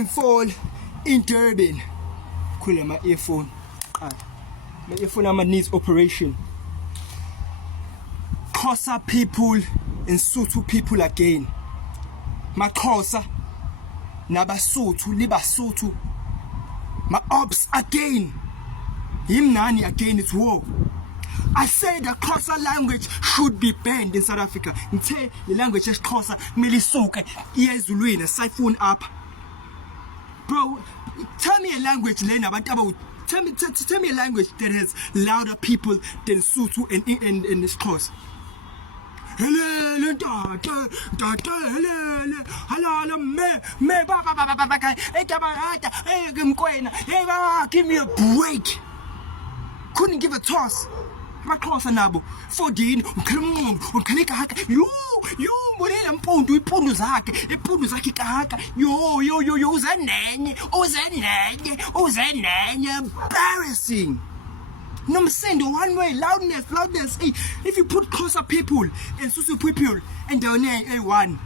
Fall in Durban. Khule my earphone. My earphone ama needs operation. Xhosa people and Sotho people again. MaXhosa nabaSotho libaSotho. My ops again. Himnani again, it's war. I say the Xhosa language should be banned in South Africa. Ngithe the language is Xhosa kumele isoke iyezulwini siphon up. Bro, tell me a language tell me a language that has louder people than Sotho and Xhosa. Helele tata helele halala me baka give me a break. Couldn't give a toss. MaXhosa nabo 14 ukhalika haka yo molela mpondo iphundu zakhe kahaka yo uzenenye embarrassing. Nomsendo one way loudness. If you put Xhosa people and Sotho people and down there A1,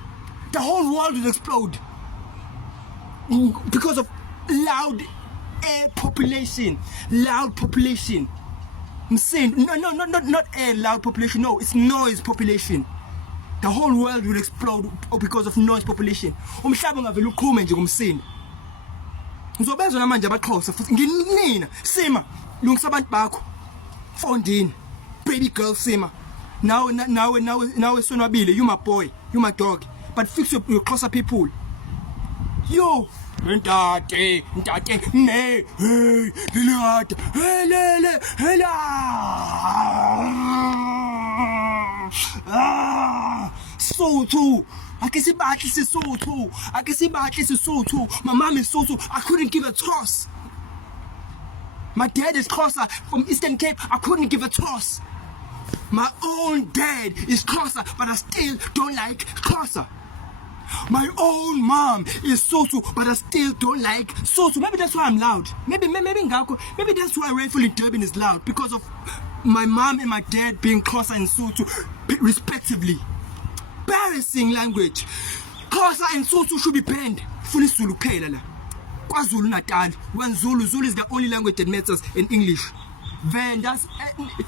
the whole world will explode because of loud population. I'm saying not a loud population. No, it's noise population. The whole world will explode because of noise population. Umhlaba ngavela uqhume nje ngomsini. Ngizobezwa namanje abaXhosa futhi nginina sima lungisa abantu bakho. Fondini baby girl sima. Now sonwabile, you my boy, you my dog. But fix your Xhosa people. Yo Ntate ne hey lilata helele hela Sotho akisibahle Sotho. My mom is Sotho. I couldn't give a toss. My dad is Xhosa from Eastern Cape. I couldn't give a toss. My own dad is Xhosa, but I still don't like Xhosa. My own mom is Sotho, but I still don't like Sotho. Maybe that's why I'm loud. Maybe that's why Rifle in Durban is loud, because of my mom and my dad being Xhosa and Sotho respectively. Embarrassing language. Xhosa and Sotho should be banned. Fully Zulu phela la. KwaZulu Natal. When Zulu is the only language that matters in English. Vendas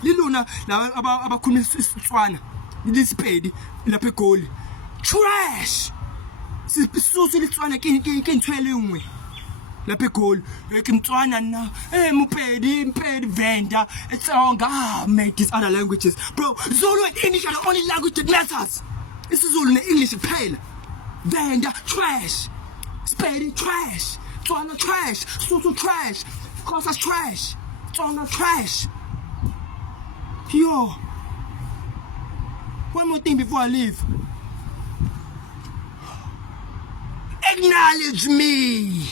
liluna la abakhuluma isiTswana. Lisipedi lapha eGoli. Trash. Sisuthu litswana ke ntshwele ngwe lapha eGoli ke mtswana na mpedi venda etsonga mate these other languages bro. Zulu and English are the only language that matters. Zulu and English kuphela. Venda trash, Spedi trash, Tswana trash, Sotho trash, Xhosa trash, Tswana trash. Yo, one more thing before I leave. Acknowledge me.